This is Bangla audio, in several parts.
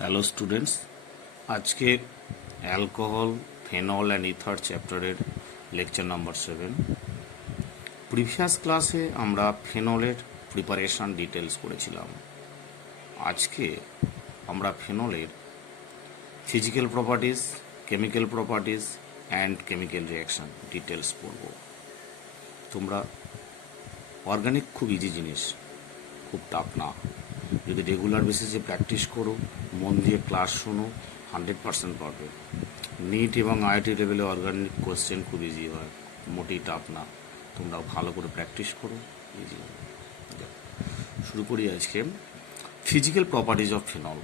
হ্যালো স্টুডেন্টস, আজকে অ্যালকোহল, ফেনল অ্যান্ড ইথার চ্যাপ্টারের লেকচার নাম্বার 7। প্রিভিয়াস ক্লাসে আমরা ফেনলের প্রিপারেশন ডিটেলস করেছিলাম। আজকে আমরা ফেনলের physical properties, chemical properties and chemical reaction details পড়ব। তোমরা অর্গানিক খুব ইজি জিনিস, খুব টাফ না। যদি রেগুলার বেসিসে প্র্যাকটিস করো, মন দিয়ে ক্লাস শোনো, 100% পারবে। নিট এবং আইআইটি লেভেলে অর্গানিক কোয়েশ্চেন খুব ইজি হয়, মোটেই টাফ না। তোমরা ভালো করে প্র্যাকটিস করো, ইজি হবে। শুরু করি আজকে physical properties of phenol.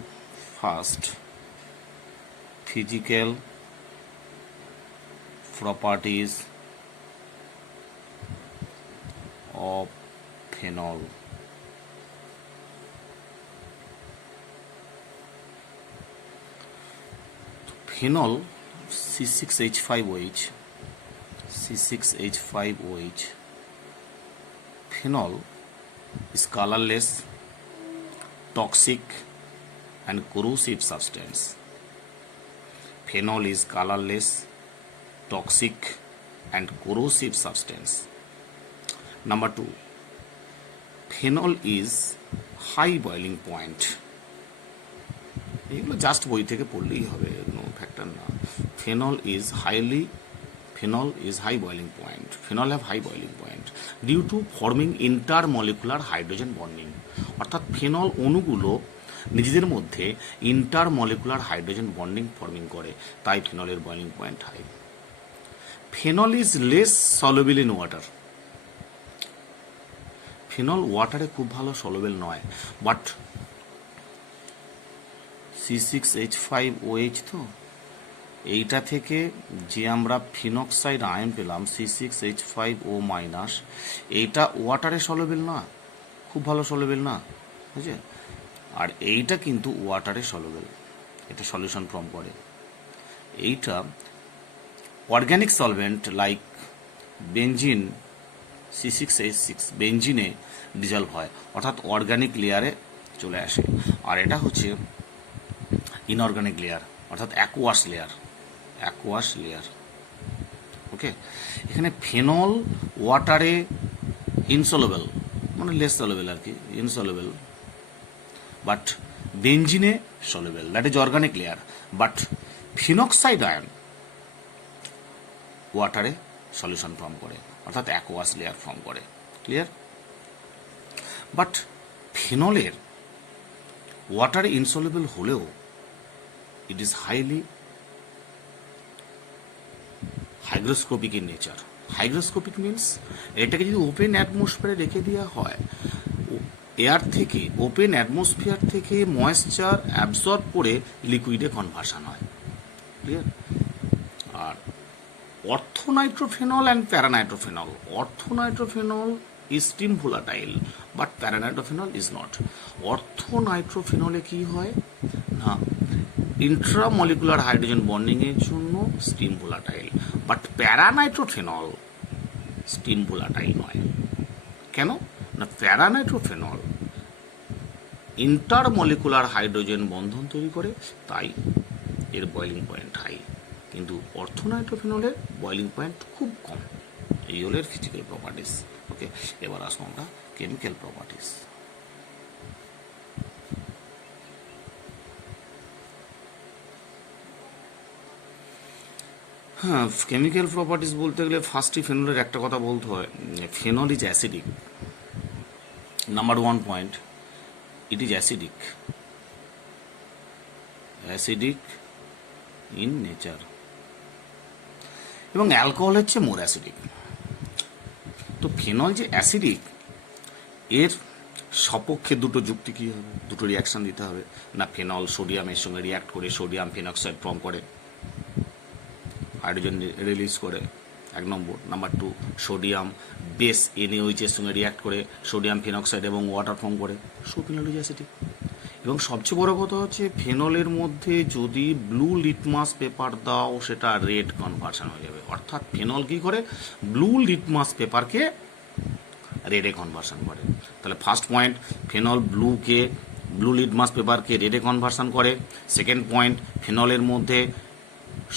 First, physical properties of phenol. Phenol C6H5OH, C6H5OH. Phenol is colorless, toxic and corrosive substance. Phenol is colorless, toxic and corrosive substance. Number 2, phenol is high boiling point. এগুলো জাস্ট বই থেকে পড়লেই হবে, কোনো ফ্যাক্টর না। Phenol is high boiling point. Phenol have high boiling point due to forming intermolecular hydrogen bonding. অর্থাৎ ফেনল অণুগুলো নিজেদের মধ্যে ইন্টারমলিকুলার হাইড্রোজেন বন্ডিং ফর্মিং করে, তাই ফেনলের boiling point high. Phenol is less soluble in water. Phenol ওয়াটারে খুব ভালো সলুবেল নয়, বাট C6H5OH তো এইটা থেকে যে আমরা ফিনক্সাইড আয়ন পেলাম C6H5O-, এইটা ওয়াটারে সলুবেল না, খুব ভালো সলুবেল না, বুঝছে? আর এইটা কিন্তু ওয়াটারে সলুবেল, এটা সলিউশন ফর্ম করে। এইটা organic solvent like benzene, C6H6 বেঞ্জিনে ডিজলভ হয়, অর্থাৎ অর্গ্যানিক লেয়ারে চলে আসে। আর এটা হচ্ছে ইনঅর্গানিক লেয়ার, অর্থাৎ অ্যাকুয়াস লেয়ার। ওকে, এখানে ফেনল ওয়াটারে ইনসলুবেল, মানে লেস সলুবেল আর কি, ইনসলুবেল, বাট বেঞ্জিনে soluble, that is organic layer. But phenoxide ion ওয়াটারে সলিউশন ফর্ম করে, অর্থাৎ অ্যাকুয়াস লেয়ার ফর্ম করে। ক্লিয়ার? বাট ফেনলের ওয়াটারে ইনসলুবেল হলেও it is highly hygroscopic in nature. Hygroscopic means এটাকে যদি ওপেন অ্যাটমসফিয়ারে রেখে দেওয়া হয়, এয়ার থেকে, ওপেন অ্যাটমসফিয়ার থেকে ময়েশ্চার অ্যাবজর্ব করে লিকুইডে কনভার্সন হয়। ক্লিয়ার? আর orthonitrophenol and paranitrophenol, orthonitrophenol is steam volatile but paranitrophenol is not. অর্থোনাইট্রোফেনলে কি হয় না, ইন্ট্রামলিকুলার হাইড্রোজেন বন্ডিং এর জন্য steam volatile, but paranitrophenol steam volatile নয়। কেন না, প্যারানাইট্রোফেনল ইন্টারমলিকুলার হাইড্রোজেন বন্ধন তৈরি করে, তাই এর বয়েলিং পয়েন্ট হাই। কিন্তু অর্থোনাইট্রোফেনলের বয়েলিং পয়েন্ট খুব কম। এই হলো এর ফিজিক্যাল প্রপার্টিস। ওকে, এবার আসবো আমরা কেমিক্যাল প্রপার্টিস। হ্যাঁ, কেমিক্যাল প্রপার্টিস বলতে গেলে ফার্স্টই ফেনলের একটা কথা বলতে হয়, phenol is acidic. Number 1 point, it is acidic in nature, এবং অ্যালকোহল হচ্ছে মোর অ্যাসিডিক। তো ফেনল যে অ্যাসিডিক, এর সপক্ষে দুটো যুক্তি কী হবে, দুটো রিয়াকশান দিতে হবে। না, ফেনল সোডিয়ামের সঙ্গে রিয়াক্ট করে সোডিয়াম ফেনক্সাইড ফর্ম করে, হাইড্রোজেন রিলিজ করে, 1 নম্বর। নাম্বার 2, সোডিয়াম বেস NaOH এর সঙ্গে রিয়াক্ট করে সোডিয়াম ফেনক্সাইড এবং ওয়াটার ফর্ম করে, সো ফেনল ইজ অ্যাসিডিক। এবং সবচেয়ে বড় কথা হচ্ছে ফেনলের মধ্যে যদি ব্লু লিটমাস পেপার দাও, সেটা রেড কনভার্সন হয়ে যাবে। অর্থাৎ ফেনল কী করে, ব্লু লিটমাস পেপারকে রেডে কনভার্সন করে। তাহলে ফার্স্ট পয়েন্ট, ফেনল ব্লুকে ব্লু লিটমাস পেপারকে রেডে কনভার্সন করে। সেকেন্ড পয়েন্ট, ফেনলের মধ্যে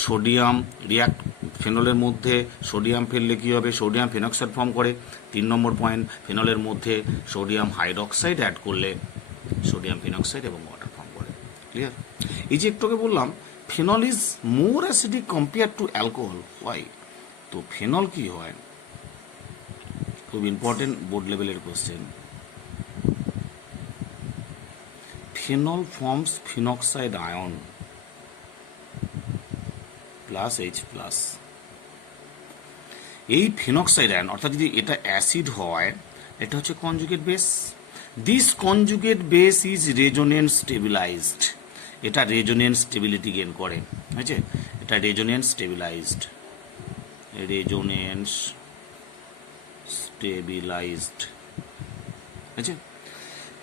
সোডিয়াম রিয়াক্ট, ফেনলের মধ্যে সোডিয়াম ফেললে কী হবে, সোডিয়াম ফেনক্সাইড ফর্ম করে। 3 নম্বর পয়েন্ট, ফেনলের মধ্যে সোডিয়াম হাইড্রক্সাইড অ্যাড করলে সোডিয়াম ফেনক্সাইড এবং ওয়াটার ফর্ম করে। ক্লিয়ার? এই যে একটুকে বললাম phenol is more acidic compare to alcohol, why? তো ফেনল কি হয়, খুব ইম্পর্টেন্ট বোর্ড লেভেলের question. Phenol forms phenoxide ion plus H plus. এই ফিনক্সাইড আয়ন অর্থাৎ যদি এটা অ্যাসিড হয়, এটা হচ্ছে conjugate base. This conjugate base is resonance stabilised. এটা রেজোনেন্স স্টেবিলিটি গেইন করে, বুঝছে? এটা রেজোনেন্স স্টেবিলাইজড, রেজোনেন্স স্টেবিলাইজড, বুঝছে?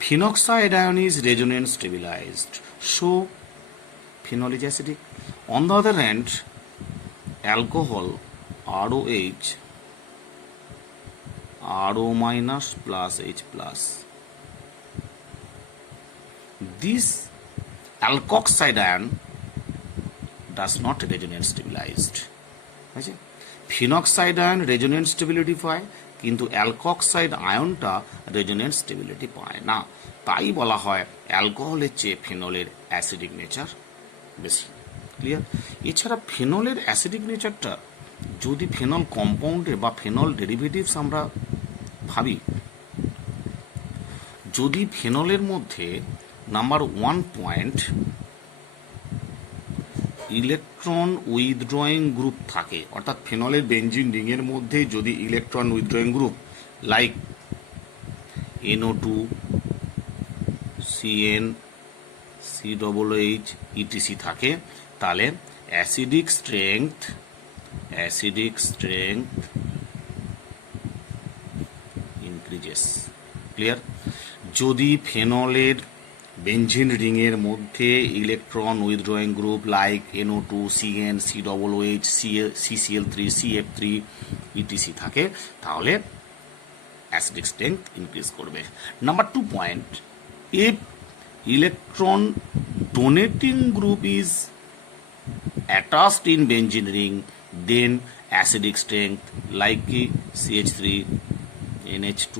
Phenoxide ion is resonance stabilized, so phenol is acidic. On the other hand, alcohol ROH, RO minus plus H plus. This alkoxide ion does not resonance stabilized. বুঝছে? ফিনক্সাইড আয়ন রেজোনেন্স স্টেবিলিটি পায়, কিন্তু অ্যালকক্সাইড আয়নটা রেজোনেন্স স্টেবিলিটি পায় না। তাই বলা হয় অ্যালকোহলের চেয়ে ফেনলের অ্যাসিডিক নেচার বেশি। ক্লিয়ার? এছাড়া ফেনলের অ্যাসিডিক নেচারটা যদি ফেনল কম্পাউন্ডে বা ফেনল ডেরিভেটিভস আমরা ভাবি, যদি ফেনলের মধ্যে number 1 point electron withdrawing group থাকে, অর্থাৎ ফেনলের বেঞ্জিন রিংয়ের মধ্যে যদি electron withdrawing group like NO2, CN, COOH, ETC থাকে, তাহলে অ্যাসিডিক স্ট্রেংথ ইনক্রিজেস। ক্লিয়ার? যদি ফেনলের বেঞ্জিন রিংয়ের মধ্যে electron withdrawing group like NO2, CN, COOH, CCl3, CF3, ETC থাকে, তাহলে অ্যাসিডিক স্ট্রেংথ ইনক্রিজ করবে। Number 2 point, if electron donating group is attached in benzene ring, then acidic strength like CH3, NH2,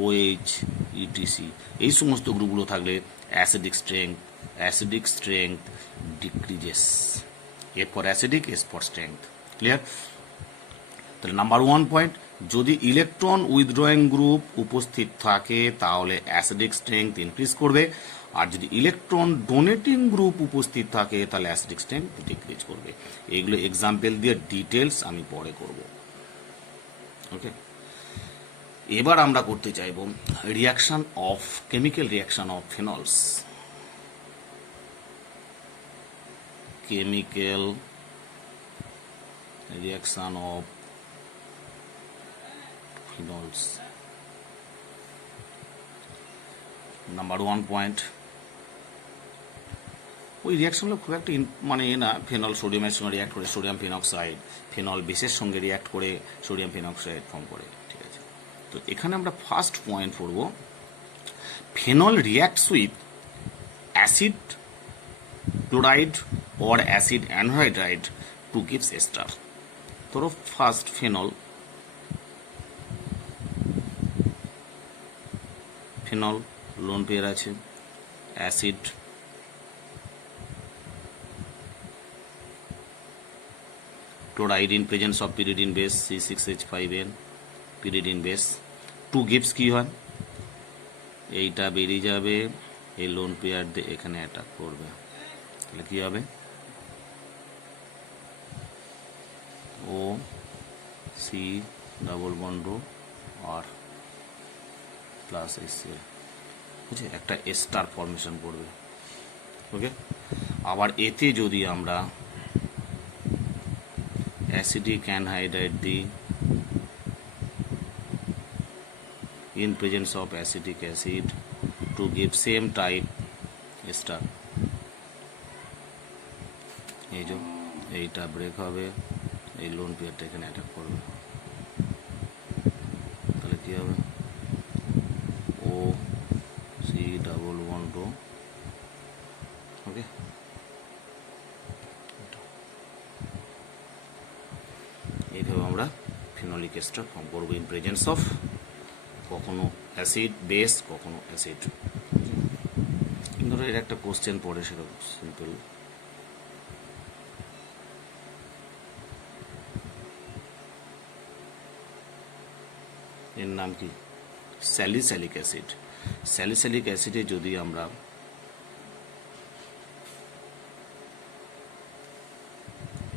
OH, ETC, এই সমস্ত গ্রুপগুলো থাকলে acidic strength decreases. A for acidic, S for strength. Clear? তাহলে নাম্বার 1 পয়েন্ট, যদি ইলেকট্রন উইথড্রয়িং গ্রুপ উপস্থিত থাকে তাহলে অ্যাসিডিক স্ট্রেংথ ইনক্রিজ করবে, আর যদি ইলেকট্রন ডোনেটিং গ্রুপ উপস্থিত থাকে তাহলে অ্যাসিডিক স্ট্রেংথ ডিক্রিজ করবে। এইগুলো এক্সাম্পল দিয়ে ডিটেলস আমি পরে করব। ওকে, এবার আমরা করতে চাইব reaction of chemical reaction of phenols. Chemical reaction of phenols. Number 1 point, ওই রিয়াকশনগুলো খুব একটা মানে না, ফেনল সোডিয়ামের সঙ্গে রিয়াক্ট করে সোডিয়াম ফেনক্সাইড, ফেনল বেসের সঙ্গে রিয়াক্ট করে সোডিয়াম ফেনক্সাইড ফর্ম করে। ঠিক আছে, তো এখানে আমরা ফার্স্ট পয়েন্ট পড়ব, phenol reacts with acid chloride or acid anhydride to gives ester. ধরো ফার্স্ট ফেনল লোন পেয়ার আছে, acid chloride in presence of pyridine base C6H5N, pyridine base, 2 gives কি হয়, এইটা বেরিয়ে যাবে, এই লোন পেয়ার দিয়ে এখানে অ্যাটাক করবে, তাহলে কি হবে, ও সি ডাবল বন্ড আর প্লাস HCl, বুঝছে, একটা স্টার ফরমেশন করবে। ওকে, আবার এতে যদি আমরা অ্যাসিডিক অ্যানহাইড্রাইড দিই in presence of acetic acid to give same type star, এই যে এইটা ব্রেক হবে, এই লোন পেয়ারটা এখানে অ্যাটাক করবে, তাহলে কি হবে, ও সি ডাবল বন্ড ওকে, এইভাবে আমরা ফিনোলিক এস্টার ফর্ম করবো ইন প্রেজেন্স অফ কখনো অ্যাসিড বেস, কখনো অ্যাসিড। ধরো এর একটা কোশ্চেন পড়ে, সেটা সিম্পল। এর নাম কি? Salicylic acid. স্যালিসাইলিক অ্যাসিডে যদি আমরা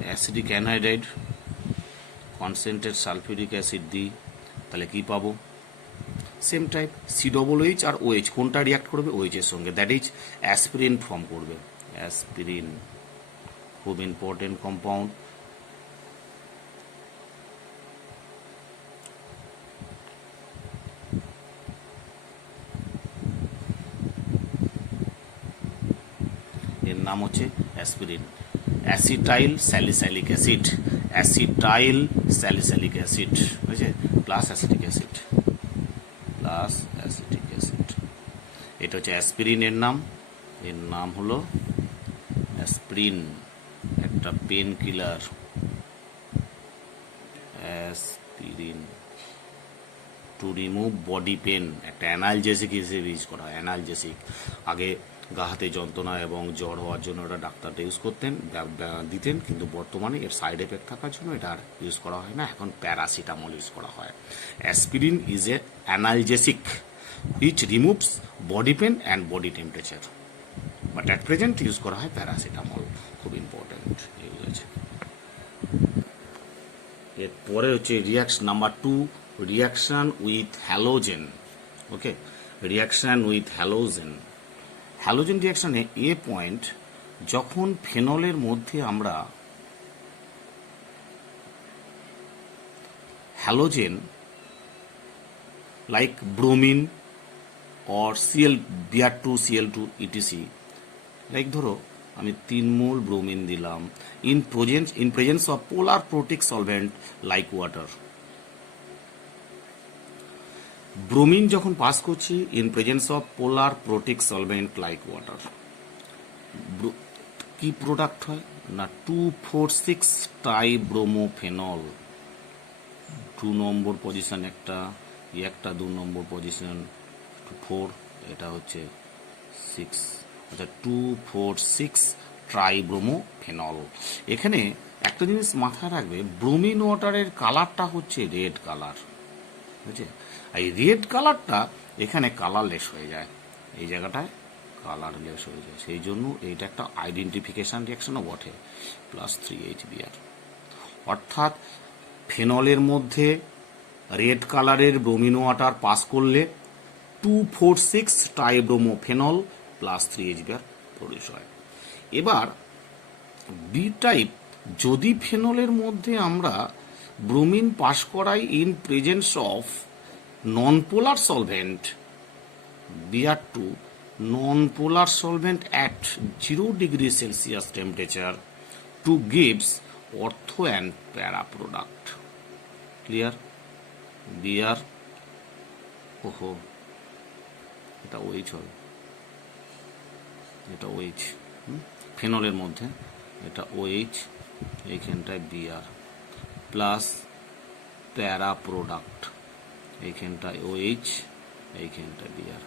acidic anhydride concentrate sulphuric acid দিই, তাহলে কি পাবো? সেম টাইপ COOH আর OH কোনটা রিয়াক্ট করবে? OH এর সঙ্গে, দ্যাট ইজ অ্যাসপিরিন ফর্ম করবে। অ্যাসপিরিন খুব ইম্পর্টেন্ট কম্পাউন্ড। এর নাম হচ্ছে aspirin. Acetyl salicylic acid, acetyl salicylic acid বুঝেছে, plus acetic acid, plus acetic acid. এটা হচ্ছে অ্যাসপিরিনের নাম। এর নাম হলো অ্যাসপিরিন, একটা pain killer. Aspirin to remove body pain, একটা অ্যানালজেসিক হিসেবে ইউজ করা হয়। অ্যানালজেসিক আগে গা হাতে যন্ত্রণা এবং জ্বর হওয়ার জন্য ওটা ডাক্তাররা ইউজ করতেন, দিতেন, কিন্তু বর্তমানে এর সাইড এফেক্ট থাকার জন্য এটা আর ইউজ করা হয় না, এখন প্যারাসিটামল ইউজ করা হয়। Aspirin is a analgesic which removes body pain and body temperature, but at present use করা হয় প্যারাসিটামল। খুব ইম্পর্টেন্ট এগুলো আছে। এরপরে হচ্ছে reaction number 2, reaction with halogen. Okay, reaction with halogen. Halogen রিয়াকশনে এ পয়েন্ট, যখন ফেনলের মধ্যে আমরা halogen like bromine or Br2Cl2 etc, like ধরো আমি 3 মোল ব্রোমিন দিলাম in presence of polar protic solvent like water. Bromine যখন পাস করছি in presence of polar protic solvent like water, কি প্রোডাক্ট হয় না 2,4,6 ট্রাইব্রোমোফেনল। 2 নম্বর পজিশন একটা, একটা 2 নম্বর পজিশন 4, এটা হচ্ছে 6, আচ্ছা 2,4,6 ট্রাইব্রোমোফেনল। এখানে একটা জিনিস মাথায় রাখবে, ব্রোমিন ওয়াটারের কালারটা হচ্ছে রেড কালার, বুঝছে? এই রেড কালারটা এখানে কালারলেস হয়ে যায়, এই জায়গাটায় কালারলেস হয়ে যায়, সেই জন্য এইটা একটা আইডেন্টিফিকেশন রিয়াকশনও বটে, প্লাস 3HBr। অর্থাৎ ফেনলের মধ্যে রেড কালারের ব্রোমিন ওয়াটার পাস করলে 2,4,6 ট্রাইব্রোমোফেনল প্লাস 3HBr প্রডিউস হয়। এবার বি টাইপ, যদি ফেনলের মধ্যে আমরা ব্রোমিন পাস করাই in presence of non polar solvent Br2, non polar solvent at 0 degree Celsius temperature to gives ortho and para product. Clear? Br, ওহো এটা OH হবে, এটা OH ফেনলের মধ্যে, এটা OH, এইখানটায় Br প্লাস প্যারা প্রোডাক্ট, এইখানটায় OH, এইখানটায় Br।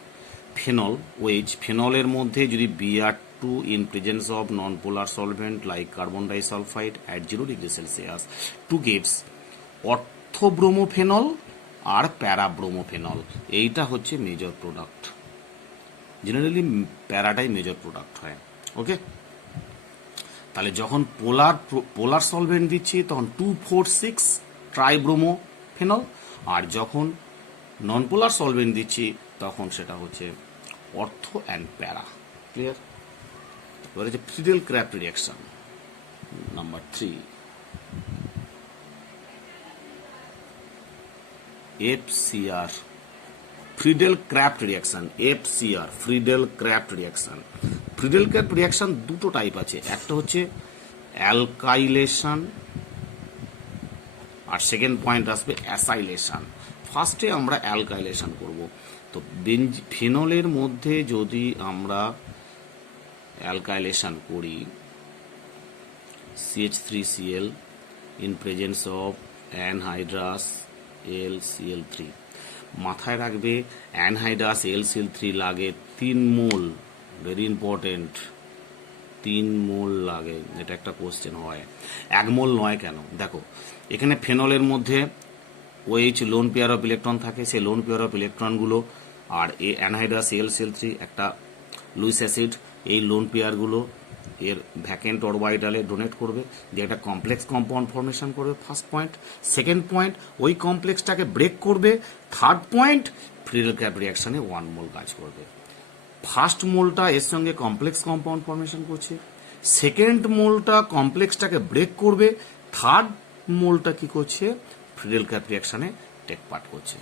ফেনল OH, ফেনলের মধ্যে যদি Br2 in presence of non polar solvent like carbon disulphide at 0 degree Celsius to gives orthobromophenol আর প্যারাব্রোমোফেনল। এইটা হচ্ছে মেজর প্রোডাক্ট, জেনারেলি প্যারাটাই মেজর প্রোডাক্ট হয়। ওকে, তাহলে যখন পোলার সলভেন্ট দিচ্ছি তখন 2,4,6 ট্রাইব্রোমোফেনল, আর যখন নন পোলার সলভেন্ট দিচ্ছি তখন সেটা হচ্ছে অর্থো অ্যান্ড প্যারা। ক্লিয়ার? এবার হচ্ছে Friedel Crafts reaction number 3, FCR, Friedel Crafts reaction. FCR, Friedel Crafts reaction. Friedel Crafts reaction দুটো টাইপ আছে, একটা হচ্ছে অ্যালকাইলেশন আর সেকেন্ড পয়েন্ট আসবে অ্যাসাইলেশন। ফার্স্টে আমরা অ্যালকাইলেশন করব। তো ফেনলের মধ্যে যদি আমরা অ্যালকাইলেশন করি CH3Cl in presence of anhydrous LCl3, মাথায় রাখবে অ্যানহাইড্রাস LCl3 লাগে 3 মোল, ভেরি ইম্পর্টেন্ট, 3 মোল লাগে। এটা একটা কোশ্চেন হয়, 1 মোল নয় কেন? দেখো এখানে ফেনলের মধ্যে OH lone pair of electron থাকে, সেই লোন পেয়ার অফ ইলেকট্রনগুলো আর এই অ্যানহাইড্রাস LCl3 একটা লুইস অ্যাসিড, এই লোন পেয়ারগুলো এর ভ্যাকেন্ট অরবিটালে ডোনেট করবে, যে একটা কমপ্লেক্স কম্পাউন্ড ফর্মেশন করবে, ফার্স্ট পয়েন্ট। সেকেন্ড পয়েন্ট, ওই কমপ্লেক্সটাকে ব্রেক করবে। থার্ড পয়েন্ট, ফ্রিডেল ক্যাপ রিয়াকশনে 1 মোল কাজ করবে। ফার্স্ট মোলটা এর সঙ্গে কমপ্লেক্স কম্পাউন্ড ফর্মেশন করছে, সেকেন্ড মোলটা কমপ্লেক্সটাকে ব্রেক করবে, থার্ড মোলটা কি করছে? ফ্রিডেল ক্যাপ রিয়াকশনে টেক পার্ট করছে।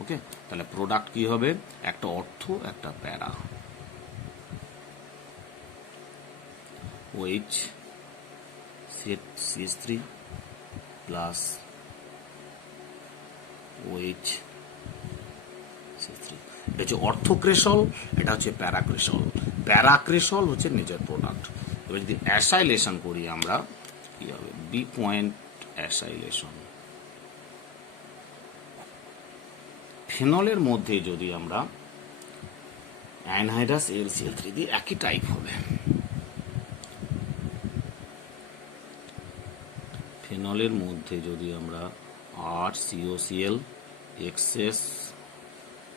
ওকে, তাহলে প্রোডাক্ট কি হবে? একটা অর্থ, একটা প্যারা। OH CH3 plus OH CH3, এটা হচ্ছে অর্থক্রেশল, এটা হচ্ছে প্যারাক্রেশল। প্যারাক্রেশল হচ্ছে নিজের প্রোডাক্ট। এবার যদি অ্যাসাইলেশন করি আমরা, কি হবে? B point acylation. ফেনলের মধ্যে যদি আমরা অ্যানহাইড্রাস LCl3 দিই, একই টাইপ হবে। ফেনলের মধ্যে যদি আমরা RCOCl এক্সেস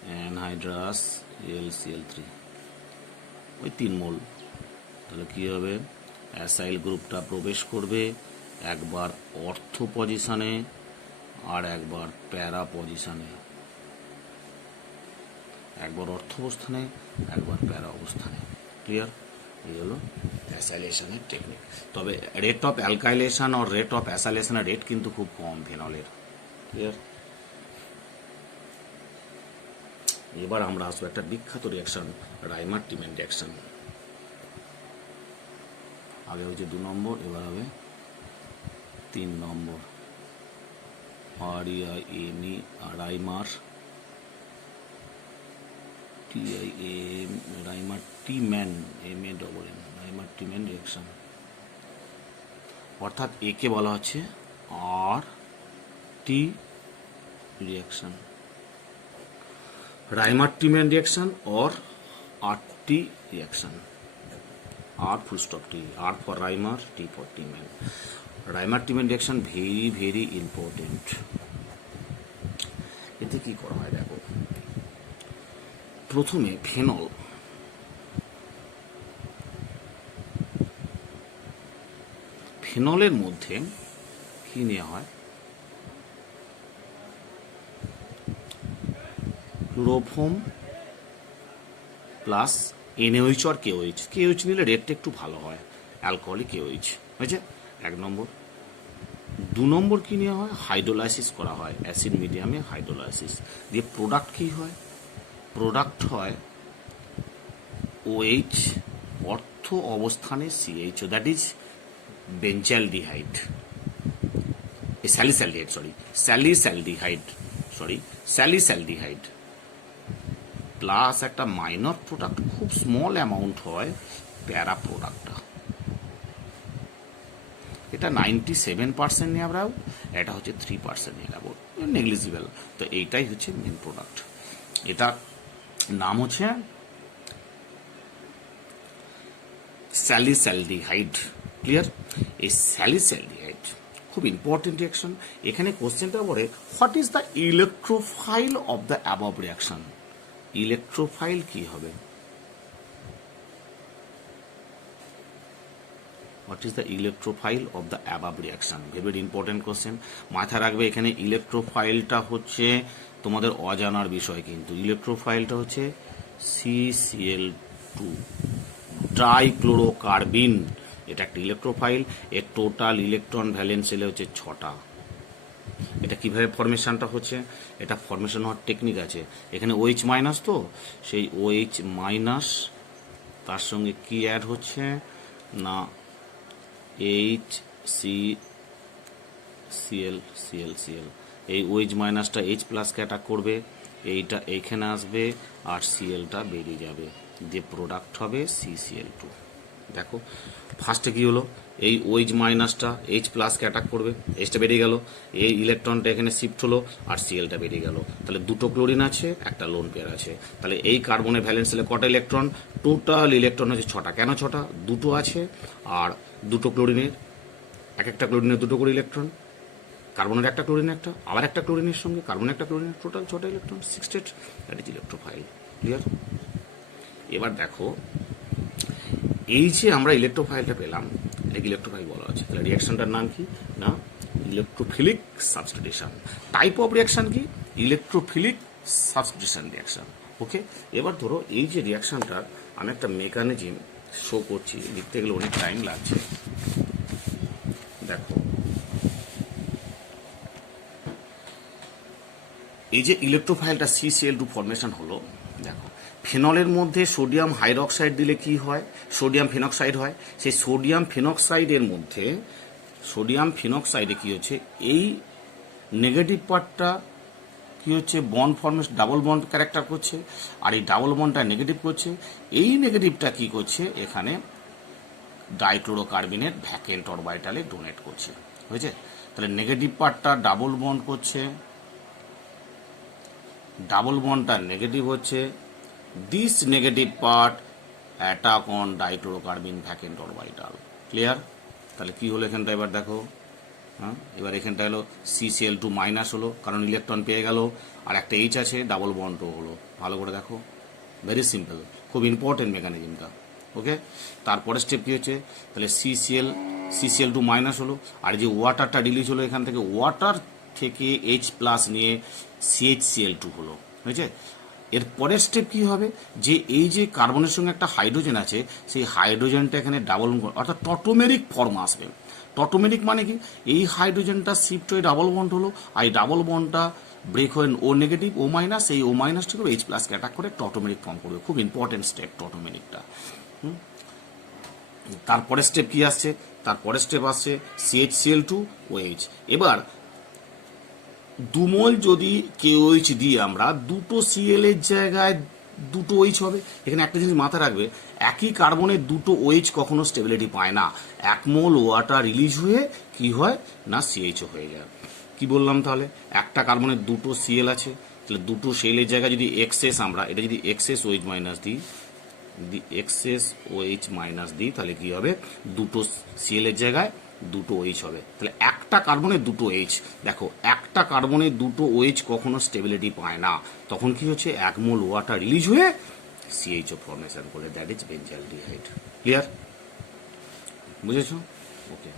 অ্যানহাইড্রাস LCl3, ওই 3 মোল, তাহলে কি হবে? অ্যাসাইল গ্রুপটা প্রবেশ করবে একবার অর্থ পজিশনে আর একবার প্যারা পজিশনে, একবার অর্থ অবস্থানে একবার প্যারা অবস্থানে। ক্লিয়ার? এই হলো অ্যাসাইলেশনের টেকনিক। তবে রেট অফ অ্যালকাইলেশন আর রেট অফ অ্যাসাইলেশনের রেট কিন্তু খুব কম ফেনলের। ক্লিয়ার? এবার আমরা আসবো একটা বিখ্যাত রিয়াকশন, রাইমার-টিমেন রিয়াকশন। আগে হচ্ছে 2 নম্বর, এবার হবে 3 নম্বর। REIME Reimer TIM Reimer Tiemann MANN Reimer Tiemann reaction, অর্থাৎ একে বলা হচ্ছে RT reaction, Reimer Tiemann reaction or RT reaction. R full stop T, R for Reimer, T for Timen. Reimer Tiemann reaction very very important. এতে কি করা হয় দেখো, প্রথমে ফেনলের মধ্যে কি নেওয়া হয়? ক্লোরোফর্ম প্লাস NaOH আর KOH। KOH নিলে রেটটা একটু ভালো হয়, অ্যালকোহলিক KOH হয়েছে 1 নম্বর। 2 নম্বর কি নেওয়া হয়? হাইড্রোলাইসিস করা হয়, অ্যাসিড মিডিয়ামে হাইড্রোলাইসিস দিয়ে প্রোডাক্ট কি হয়? প্রোডাক্ট হয় OH অর্থ অবস্থানে CHO, that is benzaldehyde, salicylaldehyde plus একটা মাইনর প্রোডাক্ট, খুব স্মল অ্যামাউন্ট হয়, প্যারা প্রোডাক্টটা। এটা 97% নিয়ে আমরা, এটা হচ্ছে 3% নিয়ে নেব, নেগলিজিবল। তো এইটাই হচ্ছে মেন প্রোডাক্ট। এটা নাম হচ্ছে স্যালিস্যালডিহাইড। ক্লিয়ার? এই স্যালিস্যালডিহাইড খুব ইম্পর্টেন্ট রিয়াকশন। এখানে কোশ্চেনটা পড়ে, what is the electrophile of the above reaction? Electrophile কি হবে? What is the electrophile of the above reaction? Very important question, মাথায় রাখবে। এখানে ইলেকট্রোফাইলটা হচ্ছে তোমাদের অজানার বিষয়, কিন্তু ইলেকট্রোফাইলটা হচ্ছে CCl2 ট্রাইক্লোরোকার্বিন। এটা একটা ইলেকট্রোফাইল, এর টোটাল ইলেকট্রন ভ্যালেন্স এলে হচ্ছে 6টা। এটা কিভাবে ফরমেশনটা হচ্ছে? এটা ফরমেশন হওয়ার টেকনিক আছে। এখানে OH মাইনাস, তো সেই OH মাইনাস তার সঙ্গে কি অ্যাড হচ্ছে না HCl। এই OH মাইনাসটা H প্লাসকে অ্যাটাক করবে, এইটা এইখানে আসবে আর Clটা বেরিয়ে যাবে, যে প্রোডাক্ট হবে CCl2। দেখো ফার্স্টে কি হলো, এই ওইচ মাইনাসটা এইচ প্লাসকে অ্যাটাক করবে, এইচটা বেরিয়ে গেল, এই ইলেকট্রনটা এখানে শিফট হলো আর সিএলটা বেরিয়ে গেল। তাহলে দুটো ক্লোরিন আছে, একটা লোন পেয়ার আছে। তাহলে এই কার্বনের ভ্যালেন্স সেলে কটা ইলেকট্রন? টোটাল ইলেকট্রন হচ্ছে 6টা। কেন 6টা? দুটো আছে আর দুটো ক্লোরিনের, এক একটা ক্লোরিনের দুটো করে ইলেকট্রন, কার্বনের একটা ক্লোরিন একটা, আবার একটা ক্লোরিনের সঙ্গে কার্বন একটা ক্লোরিনের, টোটাল 6টা electron, 6 state, that is electrophile. Clear? এবার দেখো এই যে আমরা ইলেকট্রোফাইলটা পেলাম, এটাকে ইলেকট্রোফাইল বলা হচ্ছে। তাহলে রিয়াকশনটার নাম কি না? Electrophilic substitution. Type of reaction কি? Electrophilic substitution reaction. ওকে, এবার ধরো এই যে রিয়াকশনটার আমি একটা মেকানিজম শো করছি, লিখতে গেলে অনেক টাইম লাগছে। দেখো এই যে ইলেকট্রোফাইলটা CCl2 ফরমেশন হলো, দেখো ফেনলের মধ্যে সোডিয়াম হাইড্রক্সাইড দিলে কি হয়? সোডিয়াম ফিনক্সাইড হয়। সেই সোডিয়াম ফিনক্সাইডের মধ্যে, সোডিয়াম ফিনক্সাইডে কি হচ্ছে, এই নেগেটিভ পার্টটা কি হচ্ছে, bond formation, double bond character করছে, আর এই ডাবল বন্ডটা নেগেটিভ করছে। এই নেগেটিভটা কি করছে, এখানে ডাইক্লোরোকার্বিনেট ভ্যাকেন্ট অরবিটালে ডোনেট করছে। হয়েছে? তাহলে নেগেটিভ পার্টটা ডাবল বন্ড করছে, ডাবল বন্ডটা নেগেটিভ হচ্ছে, this negative part attack on dichlorocarbene vacant orbital. Clear? তাহলে কি হলো এখানটা, এবার দেখো, হ্যাঁ এবার এখানটা হলো CCl2 মাইনাস হলো, কারণ ইলেকট্রন পেয়ে গেল, আর একটা এইচ আছে, ডাবল বন্ডও হলো। ভালো করে দেখো, ভেরি সিম্পল, খুব ইম্পর্টেন্ট মেকানিজমটা। ওকে, তারপরে স্টেপ কি হচ্ছে, তাহলে CCl2 মাইনাস হলো, আর যে ওয়াটারটা রিলিজ হলো এখান থেকে, ওয়াটার থেকে H প্লাস নিয়ে CHCl2 হলো। হয়েছে? এর পরের স্টেপ কি হবে, যে এই যে কার্বনের সঙ্গে একটা হাইড্রোজেন আছে, সেই হাইড্রোজেনটা এখানে ডাবল, অর্থাৎ টটোমেরিক ফর্ম আসবে। টটোমেরিক মানে কি, এই হাইড্রোজেনটা শিফট হয়ে ডাবল বন্ড হলো, আর এই ডাবল বন্ডটা ব্রেক হয়ে ও নেগেটিভ, ও মাইনাস, এই ও মাইনাসটা করে H প্লাসকে অ্যাটাক করে টটোমেরিক ফর্ম করবে। খুব ইম্পর্টেন্ট স্টেপ টটোমেরিকটা। তারপরে স্টেপ কি আসছে, তারপরে স্টেপ আসছে CHCl2 OH। এবার দুমোল যদি KOH দিই আমরা, দুটো Cl এর জায়গায় দুটো OH হবে। এখানে একটা জিনিস মাথায় রাখবে, একই কার্বনের দুটো OH কখনো স্টেবিলিটি পায় না। এক মোল ওয়াটার রিলিজ হয়ে কি হয় না, CHO হয়ে যায়। কি বললাম তাহলে, একটা কার্বনের দুটো Cl আছে, তাহলে দুটো সেলের জায়গায় যদি এক্সেস, আমরা এটা যদি এক্সেস OH মাইনাস দিই, এক্সেস OH মাইনাস দিই, তাহলে কি হবে, দুটো Cl এর জায়গায় দুটো OH হবে। তাহলে একটা কার্বনের দুটো H, দেখো একটা কার্বনের দুটো OH কখনো স্টেবিলিটি পায় না, তখন কি হচ্ছে, এক মোল ওয়াটার রিলিজ হয়ে CHO ফর্মেশন করে, দ্যাট ইজ বেঞ্জালডিহাইড। ক্লিয়ার? বুঝেছো? ওকে,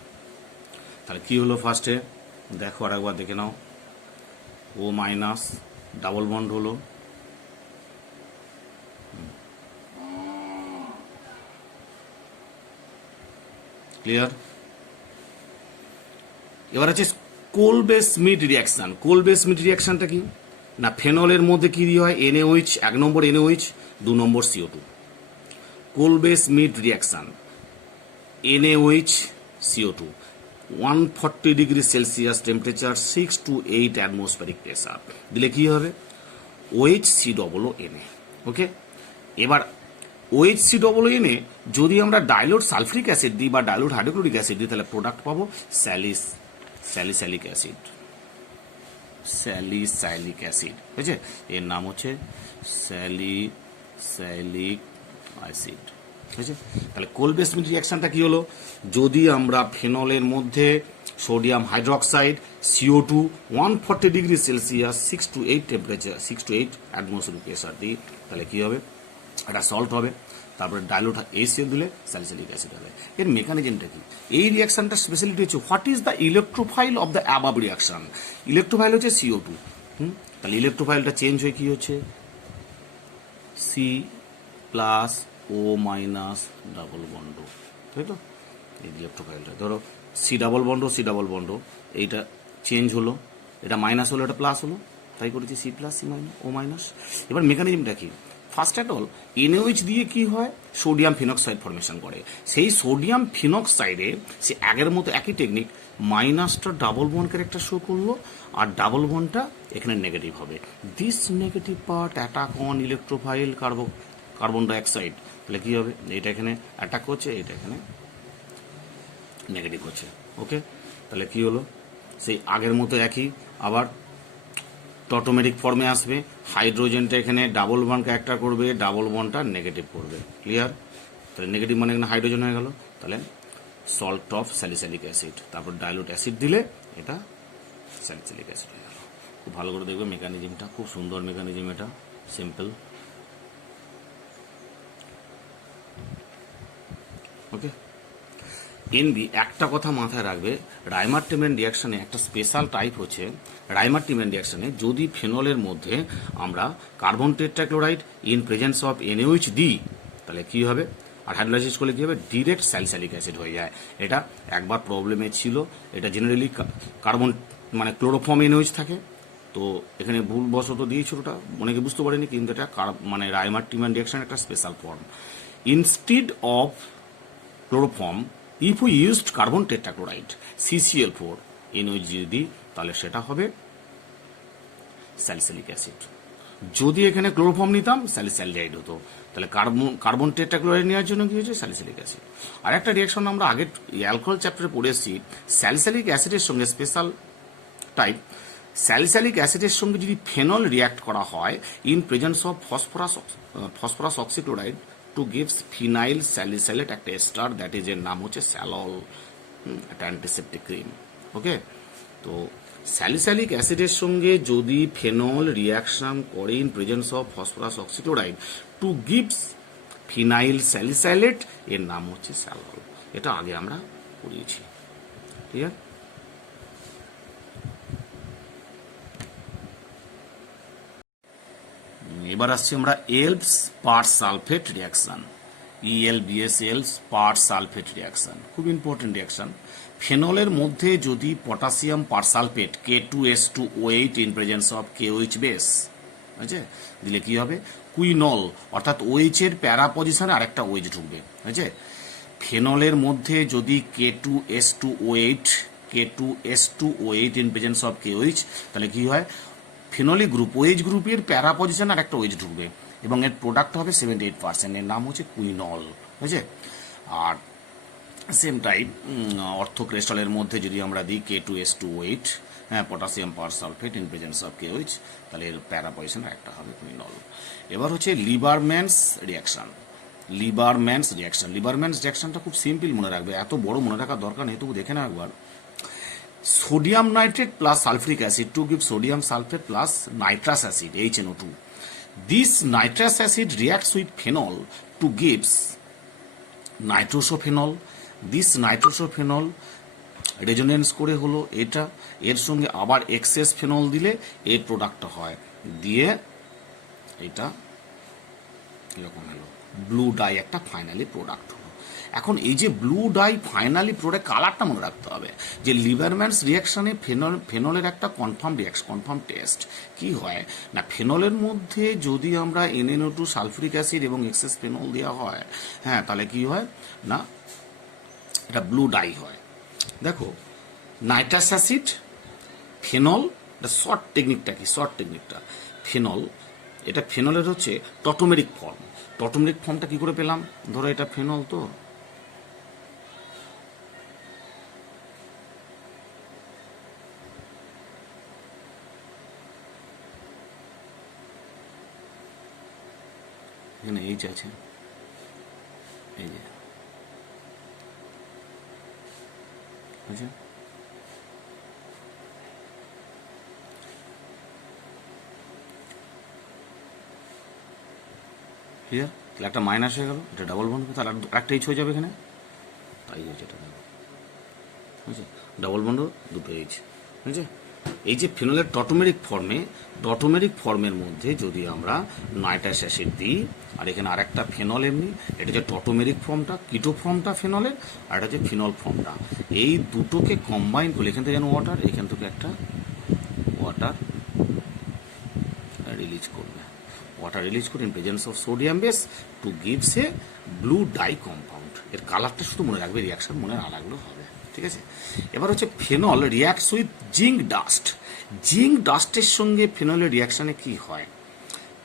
তাহলে কি হলো ফার্স্টে, দেখো আর একবার দেখে নাও, O মাইনাস ডাবল বন্ড হলো, ক্লিয়ার? এবার আছে Kolbe Smith reaction. Kolbe Smith রিয়াকশনটা কি না, ফেনলের মধ্যে কি দিয়ে হয়, NaOH, 1 number NaOH, 2 number CO2। কোলবে Smith reaction, NaOH CO2, 140 degree Celsius temperature, 6 to 8 atmospheric pressure দিলে কি হবে, OHCOO Na। ওকে, এবার OHCOO Na যদি আমরা ডাইলুট সালফিক অ্যাসিড দিই বা ডাইলুট হাইড্রোক্লোরিক অ্যাসিড দিই, তাহলে প্রোডাক্ট পাবো স্যালিসাইলিক অ্যাসিড। স্যালিসাইলিক অ্যাসিড হয়েছে, এর নাম হচ্ছে স্যালিসাইলিক অ্যাসিড। ঠিক আছে? তাহলে কোলবে স্মিথ রিয়াকশনটা কি হলো, যদি আমরা ফেনলের মধ্যে sodium hydroxide CO2 140 degree Celsius 6 to 8 temperature, 6 to 8 atmospheric pressure দিই, তাহলে কি হবে, এটা সল্ট হবে। তারপরে ডাইলুট HCl দিলে স্যালিসাইলিক অ্যাসিড হবে। এর মেকানিজমটা কি, এই রিয়াকশনটা স্পেশালিটি হচ্ছে what is the electrophile of the above reaction. Electrophile হচ্ছে CO2। তাহলে ইলেকট্রোফাইলটা চেঞ্জ হয়ে কি হচ্ছে, C plus O minus double bond, তাই তো? এই ইলেকট্রোফাইলটা ধরো C ডাবল বন্ড, এইটা চেঞ্জ হলো, এটা মাইনাস হলো, এটা প্লাস হলো, তাই করেছি C plus C minus O minus. এবার মেকানিজমটা কি, ফার্স্ট অ্যাট অল NaOH দিয়ে কি হয়, সোডিয়াম ফিনক্সাইড ফর্মেশন করে। সেই সোডিয়াম ফিনক্সাইডে সে আগের মতো একই টেকনিক, মাইনাসটা ডাবল বন্ড ক্যারেক্টার শো করলো, আর ডাবল বন্ডটা এখানে নেগেটিভ হবে। This negative part attack on electrophile carbon dioxide, তাহলে কি হবে, এটা এখানে অ্যাটাক করছে, এটা এখানে নেগেটিভ হচ্ছে। ওকে, তাহলে কি হলো, সেই আগের মতো একই, আবার টটোমেরিক ফর্মে আসবে। হাইড্রোজেনটা এখানে ডাবল বন্ড ক্যারেক্টার করবে, ডাবল বন্ডটা নেগেটিভ করবে। ক্লিয়ার? তাহলে নেগেটিভ মানে এখানে হাইড্রোজেন হয়ে গেল, তাহলে সল্ট অফ স্যালিসাইলিক অ্যাসিড, তারপর ডাইলুট অ্যাসিড দিলে এটা স্যালিসাইলিক অ্যাসিড হয়ে গেল। খুব ভালো করে দেখবে মেকানিজমটা, খুব সুন্দর মেকানিজম, এটা সিম্পল। ওকে, এনবি একটা কথা মাথায় রাখবে, রাইমার-টিমেন রিয়াকশনে একটা স্পেশাল টাইপ হচ্ছে, রাইমার-টিমেন রিয়াকশনে যদি ফেনলের মধ্যে আমরা carbon tetrachloride in presence of NaOH দিই, তাহলে কি হবে, আর হাইড্রোলাইসিস করলে কি হবে, ডিরেক্ট স্যালিসাইলিক অ্যাসিড হয়ে যায়। এটা একবার প্রবলেমে ছিল, এটা জেনারেলি কার্বন মানে ক্লোরোফর্ম NaOH থাকে, তো এখানে ভুলবশত দিয়েছিল, ওটা অনেকে বুঝতে পারেনি, কিন্তু এটা মানে রাইমার-টিমেন রিয়াকশন একটা special form. Instead of chloroform, if we used carbon tetrachloride CCl4 NaOH যদি, তাহলে সেটা হবে স্যালিসাইলিক অ্যাসিড। যদি এখানে ক্লোরোফর্ম নিতাম স্যালিসাইলডাইড হতো, তাহলে কার্বন টেট্রাক্লোরাইড নেওয়ার জন্য কি হচ্ছে, স্যালিসাইলিক অ্যাসিড। আর একটা রিয়াকশন আমরা আগে অ্যালকোহল চ্যাপ্টারে পড়ে এসেছি, স্যালিসাইলিক অ্যাসিডের সঙ্গে স্পেশাল টাইপ, স্যালিসাইলিক অ্যাসিডের সঙ্গে যদি ফেনল রিয়াক্ট করা হয় in presence of phosphorus oxychloride to gives phenyl salicylate একটা এস্টার, দ্যাট ইজ এর নাম হচ্ছে স্যালল, একটা অ্যান্টিসেপটিক ক্রিম। ওকে, তো স্যালিসাইলিক অ্যাসিডের সঙ্গে যদি ফেনল রিয়াকশন করে in presence of phosphorus oxychloride to gives phenyl salicylate, এর নাম হচ্ছে স্যালল। এটা আগে আমরা পড়িয়েছি। ঠিক আছে, এবার আসছি আমরা এলপস পার সালফেট রিয়াকশন, ELBS এলপস পার সালফেট রিয়াকশন, খুব ইম্পর্টেন্ট রিয়াকশন। ফেনলের মধ্যে যদি potassium per sulphate K2S2O8 in presence of KOH base আছে দিলে কি হবে, কুইনল অর্থাৎ OH এর প্যারা পজিশনে আরেকটা OH ঢুকবে। আছে, ফেনলের মধ্যে যদি K2S2O8 in presence of KOH, তাহলে কি হয়, ফেনলিক গ্রুপ OH গ্রুপের প্যারা পজিশন আর একটা OH ঢুকবে এবং এর প্রোডাক্ট হবে 78%, এর নাম হচ্ছে কুইনল। বুঝছে? আর সেম টাইপ অর্থোক্রেস্টলের মধ্যে যদি আমরা দিই K2S2O8, হ্যাঁ, potassium per sulphate in presence of KOH, তাহলে এর প্যারা পজিশন আর একটা হবে কুইনল। এবার হচ্ছে লিবারম্যানস রিয়াকশন। লিবারম্যানস রিয়াকশনটা খুব সিম্পল মনে রাখবে, এত বড় মনে রাখার দরকার নেই, তবু দেখে না একবার। Sodium nitrate plus sulphuric acid to give sodium sulphate plus nitrous acid HNO2. This nitrous acid reacts with phenol to gives nitrosophenol. This nitrosophenol resonance করে হলো এটা, এর সঙ্গে আবার এক্সেস ফেনল দিলে এর প্রোডাক্টটা হয়, দিয়ে এটা এরকম হলো ব্লু ডাই একটা ফাইনালি প্রোডাক্ট হলো। এখন এই যে ব্লু ডাই ফাইনালি প্রোডাক্ট, কালারটা মনে রাখতে হবে যে লিবারম্যানস রিয়াকশনে ফেনলের একটা কনফার্ম টেস্ট কি হয় না, ফেনলের মধ্যে যদি আমরা NaNO2 সালফিউরিক অ্যাসিড এবং এক্সেস ফেনল দেওয়া হয়, হ্যাঁ, তাহলে কি হয় না, এটা ব্লু ডাই হয়। দেখো, নাইট্রাস অ্যাসিড, ফেনল, এটা শর্ট টেকনিকটা ফেনল, এটা ফেনলের হচ্ছে টটোমেরিক ফর্ম। টটোমেরিক ফর্মটা কি করে পেলাম, ধরো এটা ফেনল, তো এখানে H আছে, এই যে আচ্ছা, ক্লিয়ার? তাহলে একটা মাইনাস হয়ে গেল, এটা ডাবল বন্ড, তাহলে একটা H হয়ে যাবে এখানে, তাই হয়েছে এটা, বুঝছে, ডাবল বন্ড দুটো H, বুঝছে। এই যে ফেনলের টটোমেরিক ফর্মের মধ্যে যদি আমরা নাইট্রাস অ্যাসিড দিই, আর এখানে আরেকটা ফেনল এমনি, এটা হচ্ছে টটোমেরিক ফর্মটা, কিটো ফর্মটা ফেনলের, আর এটা হচ্ছে ফিনল ফর্মটা, এই দুটোকে কম্বাইন করলে এখান থেকে যেন এখান থেকে একটা ওয়াটার রিলিজ করে in presence of sodium base to gives a blue dye compound. এর কালারটা শুধু মনে রাখবে, রিয়াকশন মনে না রাখলেও হবে। ঠিক আছে, এবার হচ্ছে ফেনল রিয়াক্টস উইথ জিঙ্ক ডাস্টের সঙ্গে ফেনলের রিয়াকশনে কি হয়,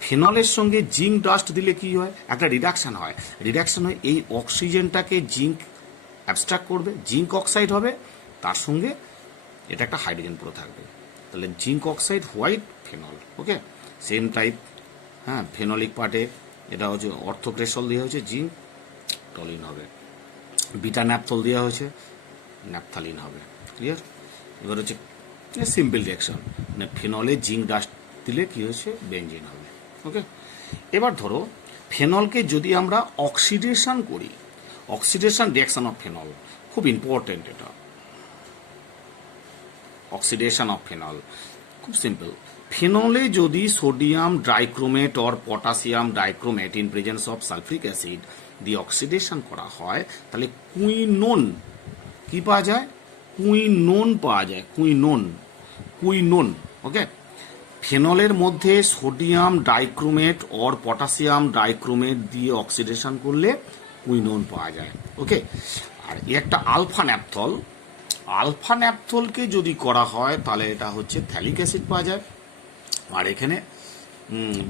ফেনলের সঙ্গে জিঙ্ক ডাস্ট দিলে কি হয়, একটা রিডাকশন হয়। রিডাকশন হয় এই অক্সিজেনটাকে জিঙ্ক অ্যাবস্ট্রাক্ট করবে, জিঙ্ক অক্সাইড হবে, তার সঙ্গে এটা একটা হাইড্রোজেন পুরো থাকবে, তাহলে জিঙ্ক অক্সাইড হোয়াইট ফেনল। ওকে, সেম টাইপ। হ্যাঁ, ফেনলিক পার্টে এটা হচ্ছে অর্থোক্রেসল দেওয়া হয়েছে, জিঙ্ক টলিন হবে। বিটা ন্যাপথল দেওয়া হয়েছে, ন্যাপথালিন হবে। ক্লিয়ার? এবার হচ্ছে সিম্পল রিয়াকশন, মানে ফেনলে জিঙ্ক ডাস্ট দিলে কি হচ্ছে, বেঞ্জিন হবে। ওকে, এবার ধরো ফেনলকে যদি আমরা অক্সিডেশন করি, অক্সিডেশন রিয়াকশন অফ ফেনল খুব ইম্পর্টেন্ট। এটা অক্সিডেশন অফ ফেনল খুব সিম্পল। ফেনলে যদি sodium dichromate or potassium dichromate in presence of sulphuric acid দিয়ে অক্সিডেশন করা হয়, তাহলে কুইনোন কি পাওয়া যায়, কুইনোন পাওয়া যায়, কুইনোন। ওকে, ফেনলের মধ্যে sodium dichromate or potassium dichromate দিয়ে অক্সিডেশন করলে কুইনোন পাওয়া যায়। ওকে, আর একটা আলফা ন্যাপথল, আলফা ন্যাপথলকে যদি করা হয় তাহলে এটা হচ্ছে থ্যালিক অ্যাসিড পাওয়া যায়। আর এখানে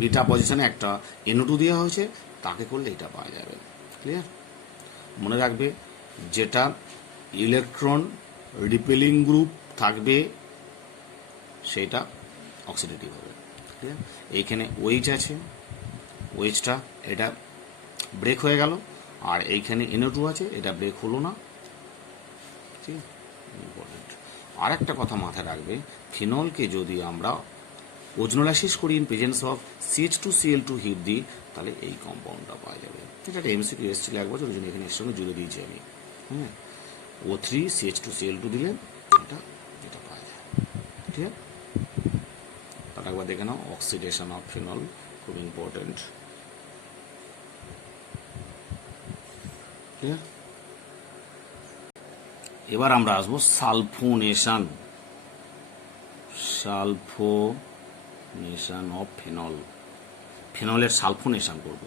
বিটা পজিশনে একটা NO2 দেওয়া হয়েছে, তাকে করলে এটা পাওয়া যাবে। ক্লিয়ার? মনে রাখবে, যেটা ইলেকট্রন রিপেলিং গ্রুপ থাকবে সেটা অক্সিডেটিভ হবে। ক্লিয়ার? এইখানে OH আছে, OH-টা এটা ব্রেক হয়ে গেল, আর এইখানে NO2 আছে, এটা ব্রেক হলো না। ঠিক আছে? ইম্পর্টেন্ট। আর একটা কথা মাথায় রাখবে, ফিনলকে যদি আমরা ওজনোলাইসিস করি in presence of CH2Cl2 hit দিই, তাহলে এই কম্পাউন্ডটা পাওয়া যাবে। এটা একটা MCQ এসেছিল এক বছর, ওই জন্য এখানে এর সঙ্গে জুড়ে দিয়েছি আমি। হ্যাঁ, O3 CH2Cl2 দিলে এটা পাওয়া যায়। ঠিক আছে? তাহলে একবার দেখে নাও, অক্সিডেশন অফ ফিনল খুব ইম্পর্টেন্ট। ঠিক আছে? এবার আমরা আসবো সালফোনেশন, সালফোনেশন অফ ফেনল। ফেনলের সালফোনেশন করব।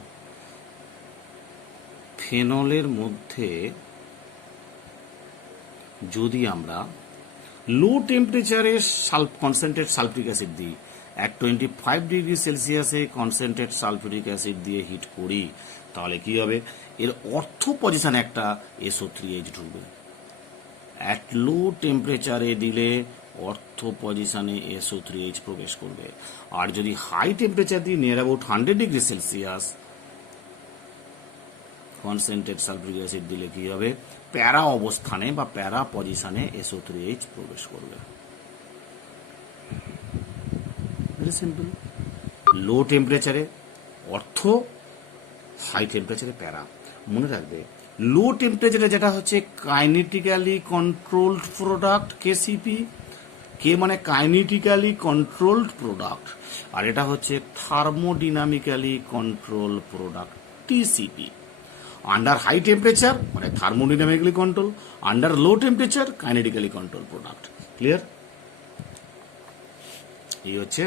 ফেনলের মধ্যে যদি আমরা লো টেম্পারেচারে কনসেন্ট্রেট সালফিউরিক অ্যাসিড দিই, 125 ডিগ্রি সেলসিয়াসে কনসেন্ট্রেট সালফিউরিক অ্যাসিড দিয়ে হিট করি, তাহলে কি হবে, এর অর্থ পজিশনে একটা SO3H ঢুকবে। অ্যাট লো টেম্পারেচারে দিলে অর্থ পজিশনে SO3H প্রবেশ করবে। আর যদি হাই টেম্পারেচার দিই, near about 100 degree Celsius concentrate sulphuric acid দিলে কি হবে, প্যারা অবস্থানে বা প্যারা পজিশনে SO3H প্রবেশ করবে। Very simple. লো টেম্পারেচারে অর্থ, হাই টেম্পারেচারে প্যারা। মনে রাখবে, লো টেম্পারেচারে যেটা হচ্ছে কাইনেটিক্যালি কন্ট্রোলড প্রোডাক্ট KCP, কে মানে কাইনেটিক্যালি কন্ট্রোলড প্রোডাক্ট, আর এটা হচ্ছে thermodynamically control product TCP। Under high temperature মানে thermodynamically control, under low temperature kinetically control product. Clear? এই হচ্ছে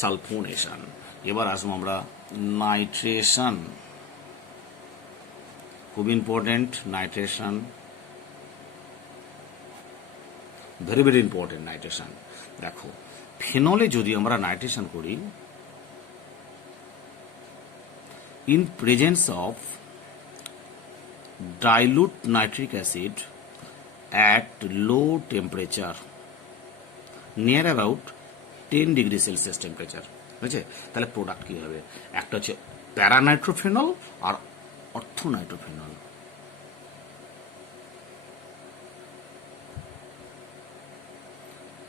সালফোনেশন। এবার আসবো আমরা নাইট্রেশন। খুব important nitration, very very important nitration. দেখো, ফেনলে যদি আমরা নাইট্রেশন করি in presence of dilute nitric acid at low temperature near about 10 degree Celsius temperature, বুঝছে? তাহলে প্রোডাক্ট কি হবে, একটা হচ্ছে প্যারানাইট্রোফেনল আর অর্থোনাইট্রোফেনল।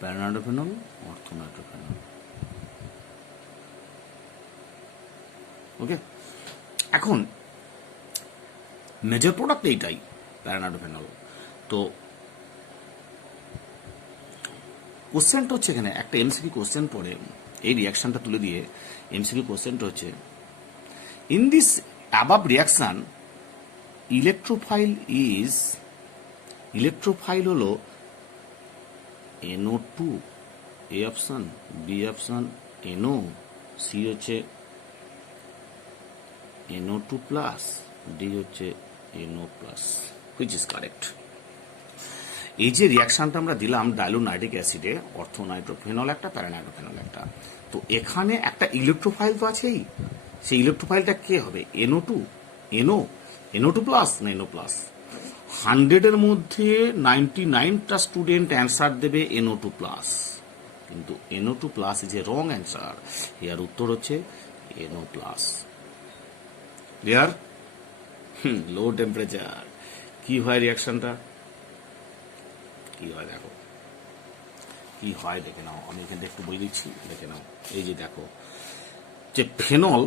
প্যারানাইট্রোফেনল, অর্থোনাইট্রোফেনল। ওকে, এখন মেজর প্রোডাক্ট এইটাই, প্যারানাইট্রোফেনল। তো কোশ্চেনটা হচ্ছে এখানে একটা MCQ কোশ্চেন পড়ে, এই রিয়াকশনটা তুলে দিয়ে MCQ কোশ্চেনটা হচ্ছে, in this above reaction electrophile হলো NO2, A option, B option NO, C হচ্ছে NO2 প্লাস, D হচ্ছে NO plus, which is correct. এই যে রিয়াকশনটা আমরা দিলাম ডাইলোনাইট্রিক অ্যাসিডে, অর্থোনাইট্রোফেনল একটা, প্যারানাইট্রোফেনল একটা, তো এখানে একটা ইলেকট্রোফাইল তো আছেই। সেই ইলেকট্রোফাইলটা কে হবে? NO2 প্লাস না NO প্লাস। 100-এর মধ্যে 99টা স্টুডেন্ট অ্যান্সার দেবে NO2 প্লাস, কিন্তু NO2 plus is a wrong answer. এর উত্তর হচ্ছে NO প্লাস। ক্লিয়ার? লো টেম্পারেচার কি হয় রিয়াকশনটা, কি হয় দেখো, কি হয় দেখে নাও। আমি এখানে একটু বলে দিচ্ছি, দেখে নাও। এই যে দেখো, যে ফেনল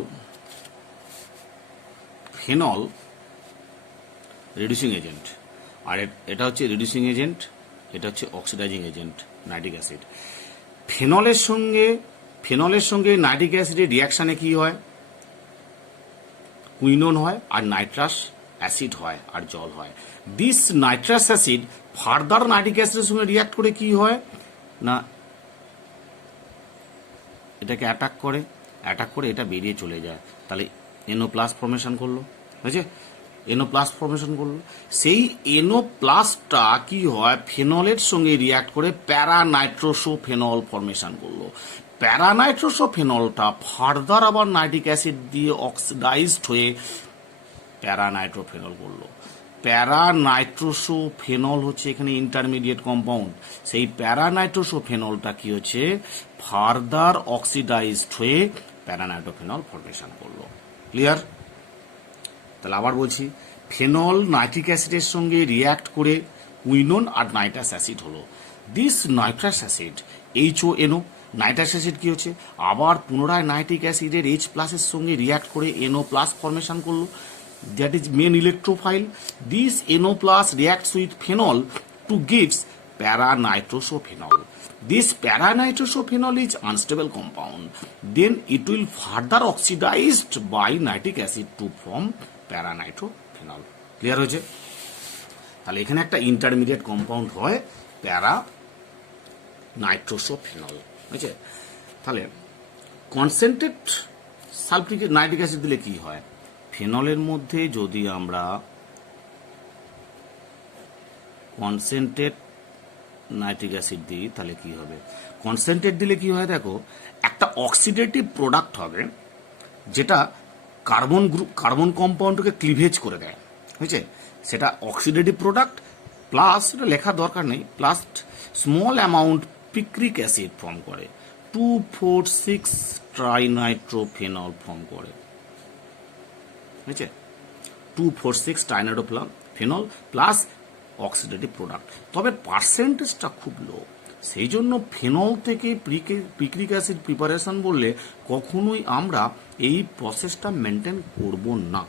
রিডিউসিং এজেন্ট, আর এটা হচ্ছে রিডিউসিং এজেন্ট, এটা হচ্ছে অক্সিডাইজিং এজেন্ট নাইট্রিক অ্যাসিড। ফেনলের সঙ্গে নাইট্রিক অ্যাসিডের রিয়াকশানে কি হয়? কুইনোন হয় আর নাইট্রাস অ্যাসিড হয় আর জল হয়। This nitrous acid further nitric অ্যাসিডের সঙ্গে রিয়াক্ট করে কি হয় না, এটাকে অ্যাটাক করে এটা বেরিয়ে চলে যায়। তাহলে NO প্লাস ফর্মেশন করলো, বুঝছে? NO প্লাস ফর্মেশন করলো। সেই NO প্লাসটা কি হয়, ফেনলের সঙ্গে রিয়াক্ট করে প্যারানাইট্রোসোফেনল ফর্মেশন করলো। প্যারানাইট্রোসোফেনলটা ফার্দার আবার নাইট্রিক অ্যাসিড দিয়ে অক্সিডাইজড হয়ে প্যারানাইট্রোফেনল করলো। প্যারানাইট্রোসোফেনল হচ্ছে এখানে ইন্টারমিডিয়েট কম্পাউন্ড। সেই প্যারানাইট্রোসোফেনলটা কি হচ্ছে, ফার্দার অক্সিডাইজড হয়ে প্যারানাইট্রোফেনল ফর্মেশন করলো। ক্লিয়ার? তাহলে আবার বলছি, ফেনল নাইট্রিক অ্যাসিডের সঙ্গে রিয়াক্ট করে কুইনোন আর নাইট্রাস অ্যাসিড হলো। This nitrous acid HONO, nitrous acid কি হচ্ছে, আবার পুনরায় নাইট্রিক অ্যাসিডের H প্লাসের সঙ্গে রিয়াক্ট করে NO প্লাস ফর্মেশন করলো। That is main electrophile. This NO plus reacts with phenol to gives paranitrosophenol. This paranitrophenol is unstable compound. Then it will further oxidized by nitric acid to form paranitrophenol. Clear হয়েছে? তাহলে এখানে একটা ইন্টারমিডিয়েট কম্পাউন্ড হয় প্যারানাইট্রোসোফেনল, বুঝছে? তাহলে কনসেন্ট্রেট সালফিউরিক নাইট্রিক অ্যাসিড দিলে কি হয়? ফেনলের মধ্যে যদি আমরা কনসেন্ট্রেট নাইট্রিক অ্যাসিড দিই তাহলে কি হবে? কনসেন্ট্রেট দিলে কি হয় দেখো, একটা অক্সিডেটিভ প্রোডাক্ট হবে যেটা কার্বন কম্পাউন্ডকে ক্লিভেজ করে দেয়, বুঝছে? সেটা অক্সিডেটিভ প্রোডাক্ট প্লাস, এটা লেখার দরকার নেই, plus small amount picric acid form করে, 2,4,6 ট্রাইনাইট্রোফেনল ফর্ম করে, বুঝছে? 2,4,6 ট্রাইনাইট্রোফেনল প্লাস অক্সিডেটিভ প্রোডাক্ট, তবে পার্সেন্টেজটা খুব লো। সেই জন্য ফেনল থেকে পিক্রিক অ্যাসিড প্রিপারেশন বললে কখনোই আমরা এই প্রসেসটা মেনটেন করব না।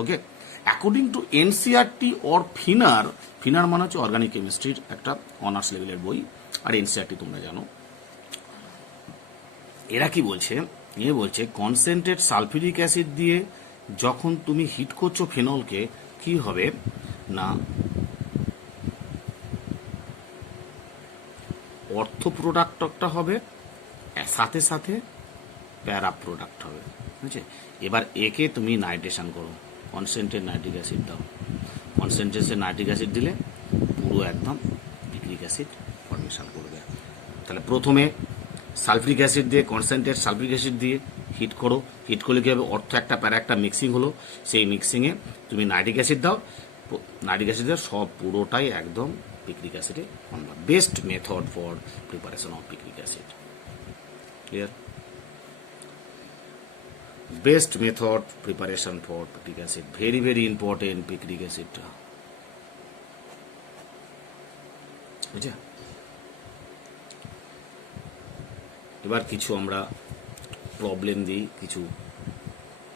ওকে, অ্যাকর্ডিং টু NCERT অর ফিনার মানে হচ্ছে অর্গানিক কেমিস্ট্রির একটা অনার্স লেভেলের বই, আর NCERT তোমরা জানো। এরা কি বলছে, বলছে কনসেন্ট্রেট সালফিউরিক অ্যাসিড দিয়ে যখন তুমি হিট করছো ফেনলকে, কি হবে না, অর্থ প্রোডাক্টটা হবে, সাথে সাথে প্যারা প্রোডাক্ট হবে, বুঝছে? এবার একে তুমি নাইট্রেশন করো, কনসেন্ট্রেট নাইট্রিক অ্যাসিড দাও। কনসেন্ট্রেটেড নাইট্রিক অ্যাসিড দিলে পুরো একদম পিক্রিক অ্যাসিড ফর্মেশন করবে। তাহলে প্রথমে সালফিউরিক অ্যাসিড দিয়ে, কনসেন্ট্রেট সালফিউরিক অ্যাসিড দিয়ে হিট করো। হিট করলে কি হবে, অর্থ একটা প্যারা একটা মিক্সিং হলো, সেই মিক্সিংয়ে তুমি নাইট্রিক অ্যাসিড দাও। নাইট্রিক অ্যাসিড দিয়ে সব পুরোটাই একদম পিক্রিক অ্যাসিডে convert. Best method for preparation of picric acid. Clear? Best method preparation for picric acid, very very important picric অ্যাসিডটা, বুঝা? এবার কিছু আমরা প্রবলেম দিই কিছু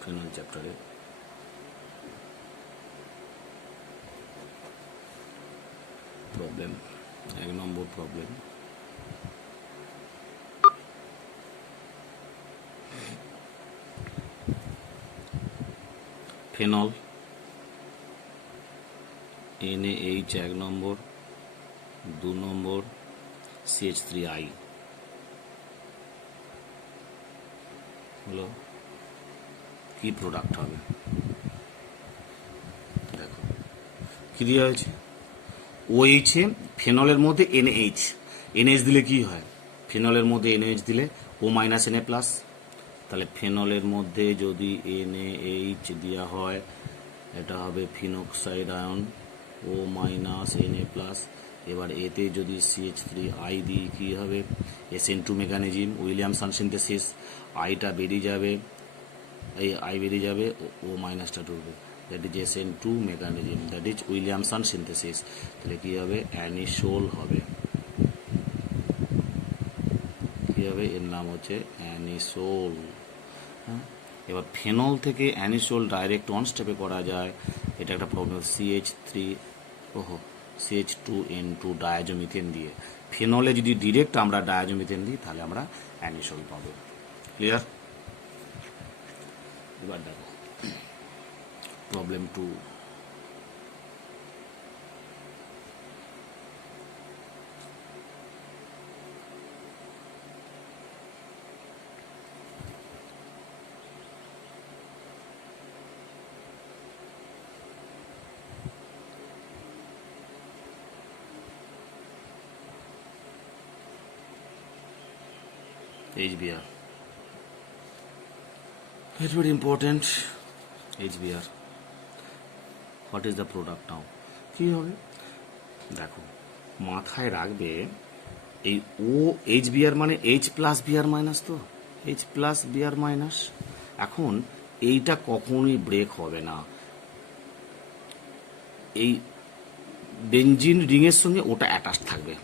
ফেনল চ্যাপ্টারে। প্রবলেম 1 নম্বর প্রবলেম, ফেনল NaH 1 নম্বর, 2 নম্বর CH3I হলো, কি প্রোডাক্ট হবে দেখো কি দেওয়া হয়েছে, OH এ ফেনলের মধ্যে NH, NH দিলে কি হয়, ফেনলের মধ্যে NH দিলে O মাইনাস Na প্লাস, তাহলে ফেনলের মধ্যে যদি NaH দেওয়া হয় এটা হবে phenoxide ion O minus Na plus. এবার এতে যদি CH3I দিই কী হবে, SN2 মেকানিজম, উইলিয়ামসন সিনথেসিস, আইটা বেরিয়ে যাবে, এই আই বেরিয়ে যাবে, ও মাইনাসটা ঢুকবে, that is SN2 mechanism, that is Williamson synthesis. তাহলে কী হবে, অ্যানিসোল হবে, কী হবে, এর নাম হচ্ছে অ্যানিসোল। হ্যাঁ, এবার ফেনল থেকে অ্যানিসোল ডাইরেক্ট ওয়ান স্টেপে করা যায়, এটা একটা প্রবলেম। CH2N2 ডায়াজোমিথেন দিয়ে, ফেনলে যদি ডিরেক্ট আমরা ডায়াজোমিথেন দিই তাহলে আমরা অ্যানিসোল পাবো। ক্লিয়ার? এবার দেখো problem 2। HBr, it's very important. HBr, what is the product now? কি হবে দেখো, মাথায় রাখবে এই ও HBr মানে H প্লাস Br মাইনাস, তো H প্লাস Br মাইনাস। এখন এইটা কখনোই ব্রেক হবে না, এই বেঞ্জিন রিংয়ের সঙ্গে ওটা অ্যাটাচ থাকবে,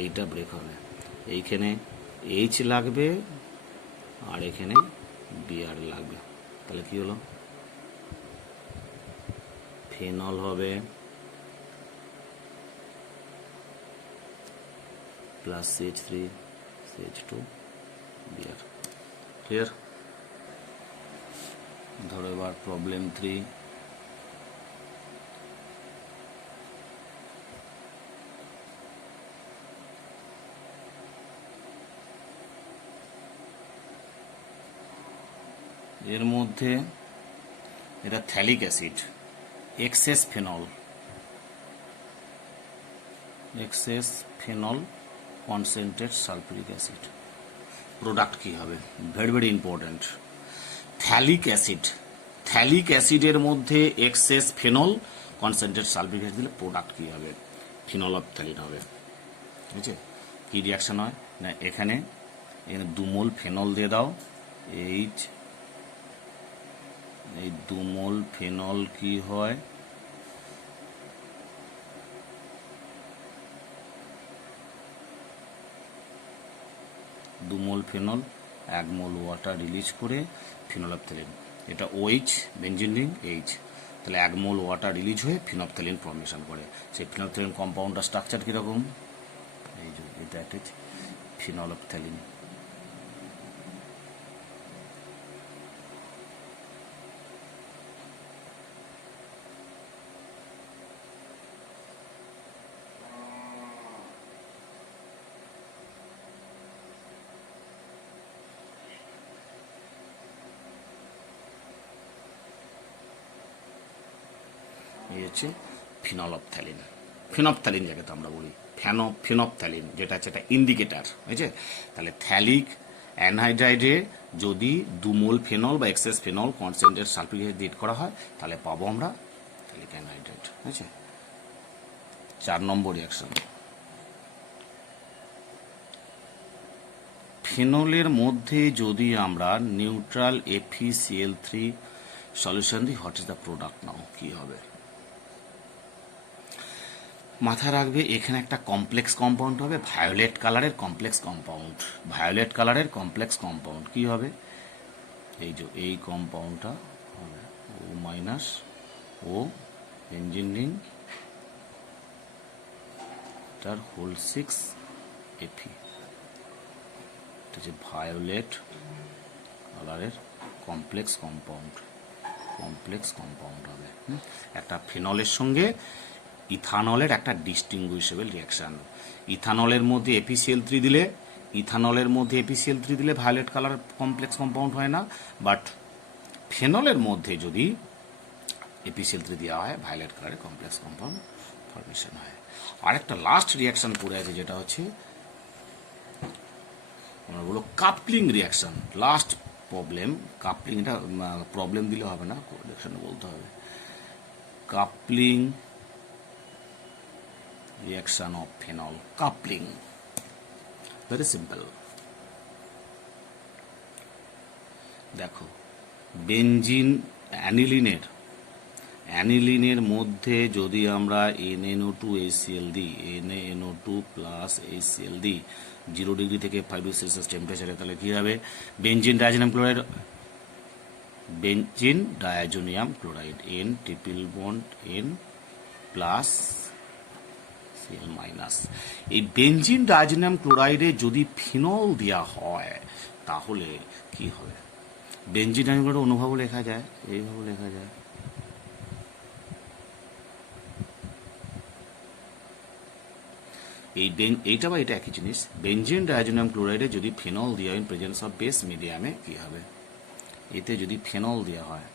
এইটা ব্রেক হবে। এইখানে H লাগবে আর এখানে Br লাগবে, তাহলে কি হলো, ফেনল হবে plus CH3 CH2 Br। Clear? ধরো এবার প্রবলেম 3। এর মধ্যে এটা phthalic acid, excess phenol concentrate sulphuric acid. Product কি হবে, ভেরি ভেরি ইম্পর্ট্যান্ট। থ্যালিক অ্যাসিডের মধ্যে excess phenol concentrate sulphuric acid দিলে প্রোডাক্ট কি হবে, ফিনলফথ্যালিন হবে। ঠিক আছে? কি রিয়াকশন হয় না, এখানে 2 মোল ফেনল দিয়ে দাও, এই 2 মোল ফেনল কি হয়, মোল ফেনল 1 মোল ওয়াটার রিলিজ করে ফিনলফথ্যালিন, এটা OH বেঞ্জিন রিং H, তাহলে 1 মোল ওয়াটার রিলিজ হয়ে ফিনলফথ্যালিন ফর্মেশন করে। সেই ফিনলফথ্যালিন কম্পাউন্ডটার স্ট্রাকচার কীরকম, এই যে এটা ফিনলফথ্যালিন। এই হচ্ছে ফিনপথ্যালিন যাকে আমরা বলি ফিনপথ্যালিন, যেটা হচ্ছে একটা ইন্ডিকেটার। বুঝছে? তাহলে থ্যালিক অ্যানহাইড্রাইডে যদি 2 মোল ফেনল বা excess phenol concentrate sulphuric acid করা হয় তাহলে পাবো আমরা থ্যালিক অ্যানহাইড্রাইড। বুঝছে? 4 নম্বর রিয়াকশন, ফেনলের মধ্যে যদি আমরা নিউট্রাল FeCl3 সলিউশন দিই, হোয়াট ইজ দ্য প্রোডাক্ট নাও, কি হবে? মাথায় রাখবে এখানে একটা কমপ্লেক্স কম্পাউন্ড হবে, ভায়োলেট কালারের কমপ্লেক্স কম্পাউন্ড, কি হবে, এই যে এই কম্পাউন্ডটা হবে O মাইনাস ও বেঞ্জিন রিং তার হোল 6 Fe, এটা হচ্ছে ভায়োলেট কালারের কমপ্লেক্স কম্পাউন্ড হবে। একটা ফেনলের সঙ্গে ইথানলের একটা ডিস্টিংগুইশেবল রিয়াকশান। ইথানলের মধ্যে FeCl3 দিলে ভায়োলেট কালার কমপ্লেক্স কম্পাউন্ড হয় না, বাট ফেনলের মধ্যে যদি FeCl3 দেওয়া হয় ভায়োলেট কালারের কমপ্লেক্স কম্পাউন্ড ফরমেশন হয়। আরেকটা লাস্ট রিয়াকশন পড়ে আছে, যেটা হচ্ছে আমরা বলবো coupling reaction. Last problem coupling, এটা প্রবলেম দিলে হবে না, রিয়াকশনে বলতে হবে coupling reaction of phenol. Coupling very simple. দেখো বেঞ্জিন অ্যানিলিনের মধ্যে যদি আমরা NaNO2HCl দিই, NaNO2 প্লাস HCl দিই 0 ডিগ্রি থেকে 5 ডিগ্রি সেলসিয়াস টেম্পারেচারে, তাহলে কী হবে? Benzene diazonium chloride N triple bond N plus Cl minus. এই বেঞ্জিন ডায়াজোনিয়াম ক্লোরাইডে যদি ফিনল দেওয়া হয় তাহলে কি হবে? বেঞ্জিন ডায়াজোনিয়াম ক্লোরাইড অনুভাবে লেখা যায়, এইভাবে লেখা যায়, এইটা বা এটা একই জিনিস। বেঞ্জিন ডায়াজোনিয়াম ক্লোরাইডে যদি ফেনল দেওয়া হয় ইন প্রেজেন্স অফ বেস মিডিয়ামে কি হবে? এতে যদি ফেনল দেওয়া হয়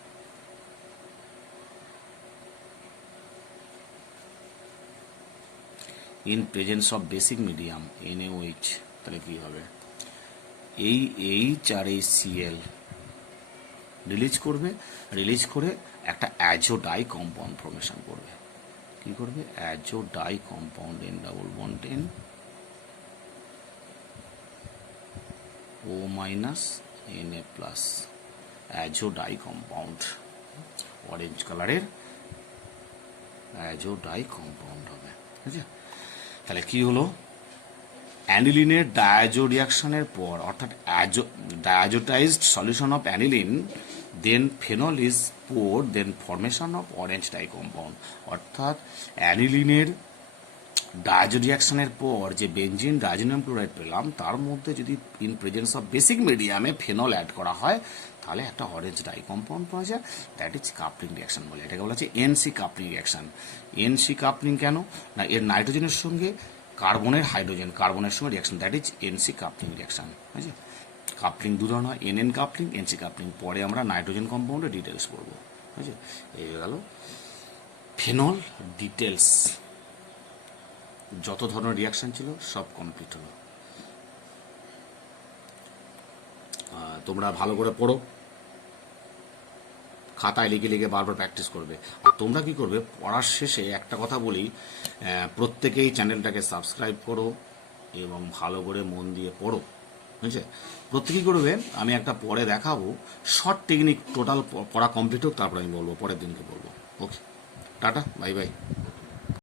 in presence of basic medium NaOH, তাহলে কি হবে? এই H আর এই Cl রিলিজ করে একটা অ্যাজোডাই কম্পাউন্ড ফর্মেশন করবে। কি করবে? Azo dye compound N double bond N O minus Na plus, azo dye compound, orange কালারের অ্যাজোডাই কম্পাউন্ড হবে। ঠিক আছে? তাহলে কি হলো? অ্যানিলিনের ডায়াজো রিয়াকশনের পর, অর্থাৎ diazotized solution of aniline, then phenol is poured, then formation of orange dye compound. অর্থাৎ অ্যানিলিনের ডায়াজো রিয়াকশনের পর যে বেঞ্জিন ডায়াজোনিয়াম ক্লোরাইড পেলাম, তার মধ্যে যদি ইন প্রেজেন্স অফ বেসিক মিডিয়ামে ফেনল অ্যাড করা হয় তাহলে একটা অরেঞ্জ ডাই কম্পাউন্ড পাওয়া যায়। দ্যাট ইজ কাপলিং রিয়াকশন বলে। এটাকে বলা হচ্ছে NC coupling reaction. NC coupling কেন না? এর নাইট্রোজেনের সঙ্গে কার্বনের সঙ্গে reaction, that is NC coupling reaction. ঠিক আছে? কাপলিং দু ধরনের হয়, NN কাপলিং, NC কাপলিং। পরে আমরা নাইট্রোজেন কম্পাউন্ডের ডিটেলস পড়বো। ঠিক আছে? এই গেল ফেনল ডিটেলস। যত ধরনের রিয়াকশন ছিল সব কমপ্লিট হলো। তোমরা ভালো করে পড়ো, খাতায় লিখে বারবার প্র্যাকটিস করবে। আর তোমরা কি করবে? পড়ার শেষে একটা কথা বলি, প্রত্যেকেই চ্যানেলটাকে সাবস্ক্রাইব করো এবং ভালো করে মন দিয়ে পড়ো। বুঝছে? প্রত্যেকেই করবে। আমি একটা পরে দেখাবো শর্ট টেকনিক, টোটাল পড়া কমপ্লিট হোক, তারপর আমি বলবো, পরের দিনকে বলবো। ওকে, টাটা, বাই বাই।